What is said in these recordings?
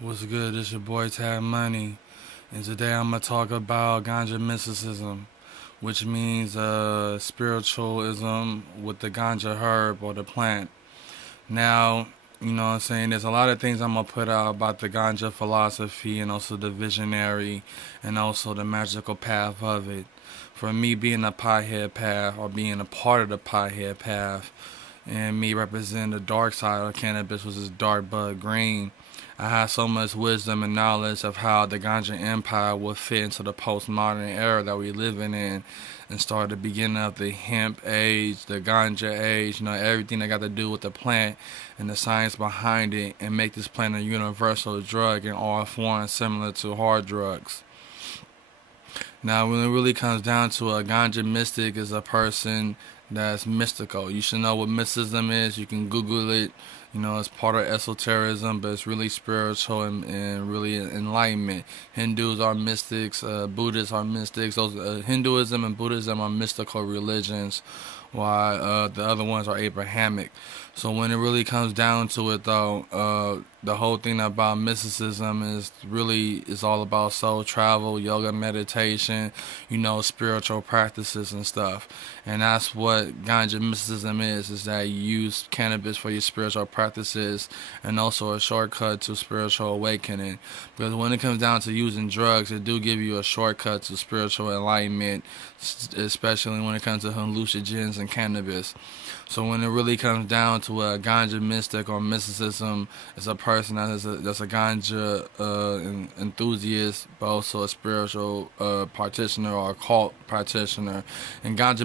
What's good? It's your boy Tad Money, and today I'm gonna talk about Ganja Mysticism, which means spiritualism with the ganja herb or the plant. Now, you know what I'm saying? There's a lot of things I'm gonna put out about the ganja philosophy and also the visionary and also the magical path of it. For me being a piehead path or being a part of the piehead path, and me representing the dark side of cannabis, which is dark bud green. I have so much wisdom and knowledge of how the Ganja Empire will fit into the postmodern era that we're living in, and start the beginning of the hemp age, the ganja age, everything that got to do with the plant and the science behind it, and make this plant a universal drug in all forms similar to hard drugs. Now, when it really comes down to a ganja mystic is a person that's mystical. You should know what mysticism is. You can Google it. You know, it's part of esotericism, but it's really spiritual and really enlightenment. Hindus are mystics. Buddhists are mystics. Those Hinduism and Buddhism are mystical religions, while the other ones are Abrahamic. So when it really comes down to it, though, the whole thing about mysticism is all about soul travel, yoga, meditation, spiritual practices and stuff. And that's what ganja mysticism is that you use cannabis for your spiritual practices and also a shortcut to spiritual awakening. Because when it comes down to using drugs, it do give you a shortcut to spiritual enlightenment, especially when it comes to hallucinogens and cannabis. So when it really comes down to a ganja mystic or mysticism, it's a person that's a ganja enthusiast, but also a spiritual practitioner or a cult practitioner. And ganja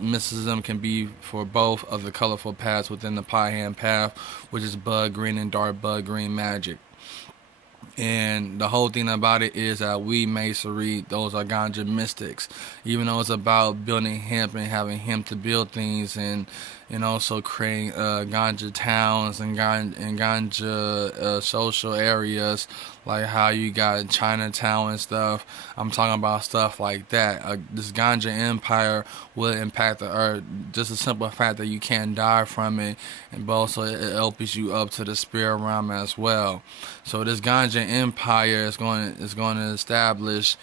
mysticism can be for both of the colorful paths within the pie hand path, which is bud green and dark bud green magic. And the whole thing about it is that we masonry, those are ganja mystics. Even though it's about building hemp and having hemp to build things, and also creating ganja towns and ganja social areas, like how you got Chinatown and stuff. I'm talking about stuff like that. This Ganja Empire will impact the earth. Just a simple fact that you can't die from it, and also it opens you up to the spirit realm as well. So this Ganja Empire is going to establish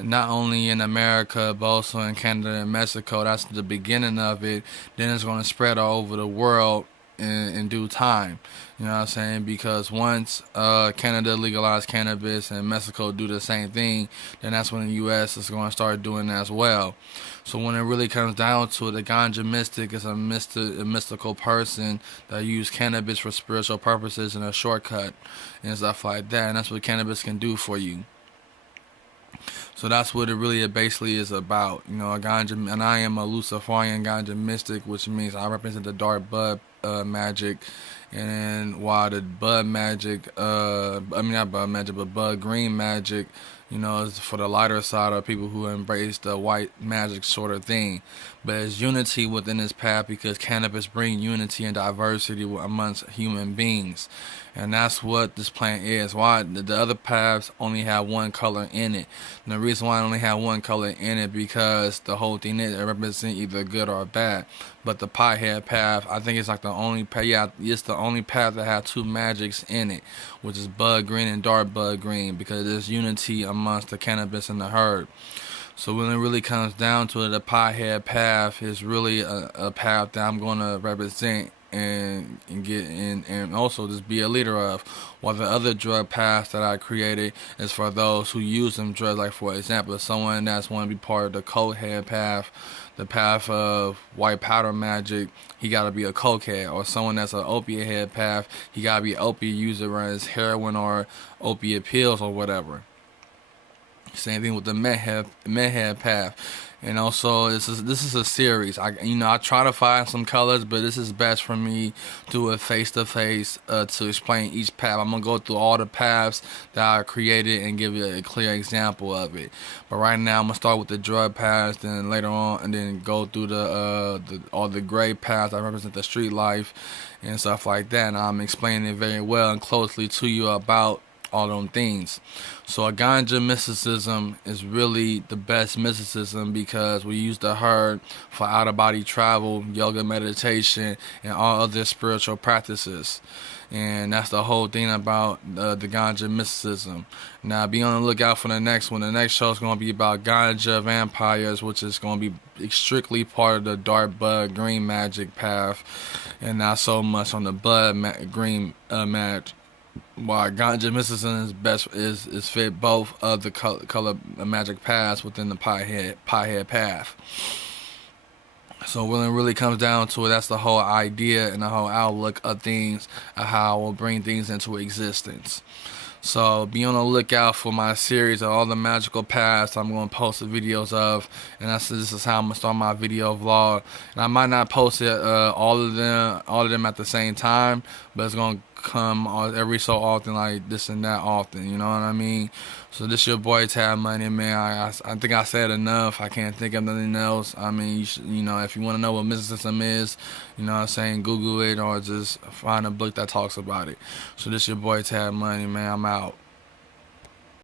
not only in America but also in Canada and Mexico. That's the beginning of it. Then it's going to spread all over the world in due time. You know what I'm saying? Because once Canada legalized cannabis and Mexico do the same thing, then that's when the U.S. is going to start doing that as well. So when it really comes down to it, the ganja mystic is a mystical person that use cannabis for spiritual purposes and a shortcut and stuff like that. And that's what cannabis can do for you. So that's what it really basically is about. A ganja, and I am a Luciferian ganja mystic, which means I represent the dark bud magic. And while the bud magic, not bud magic, but bud green magic, is for the lighter side of people who embrace the white magic sort of thing. But it's unity within this path because cannabis brings unity and diversity amongst human beings. And that's what this plant is. Why the other paths only have one color in it. And the reason why I only have one color in it because the whole thing is it represents either good or bad. But the piehead path, I think it's like the only path. Yeah, it's the only path that has two magics in it, which is bud green and dark bud green, because there's unity amongst the cannabis and the herb. So when it really comes down to it, the piehead path is really a path that I'm going to represent and get in and also just be a leader of. While the other drug paths that I created is for those who use them drugs. Like for example, someone that's want to be part of the cokehead path, the path of white powder magic, he got to be a cokehead. Or someone that's an opiate head path, he got to be an opiate user, whether it's heroin or opiate pills or whatever. Same thing with the medhead path. And also, this is a series. I try to find some colors, but this is best for me to do it face to face to explain each path. I'm gonna go through all the paths that I created and give you a clear example of it. But right now, I'm gonna start with the drug paths, then later on, and then go through all the gray paths that represent the street life and stuff like that. And I'm explaining it very well and closely to you about all them things. So a ganja mysticism is really the best mysticism because we use the herb for out of body travel, yoga, meditation, and all other spiritual practices. And that's the whole thing about the Ganja Mysticism. Now, be on the lookout for the next one. The next show is going to be about Ganja Vampires, which is going to be strictly part of the dark bud green magic path, and not so much on the green magic. Why Ganja Mysticism is best is fit both of the color magic paths within the pie head path. So when it really comes down to it, that's the whole idea and the whole outlook of things, of how I will bring things into existence. So be on the lookout for my series of all the magical paths I'm going to post the videos of, and this is how I'm going to start my video vlog. And I might not post it all of them at the same time, but it's going to come every so often, like this and that often, you know what I mean? So this your boy Tab Money, man. I think I said enough. I can't think of nothing else. I mean, you know, if you want to know what mysticism is, you know what I'm saying, Google it or just find a book that talks about it. So this your boy Tab Money, man. I'm out.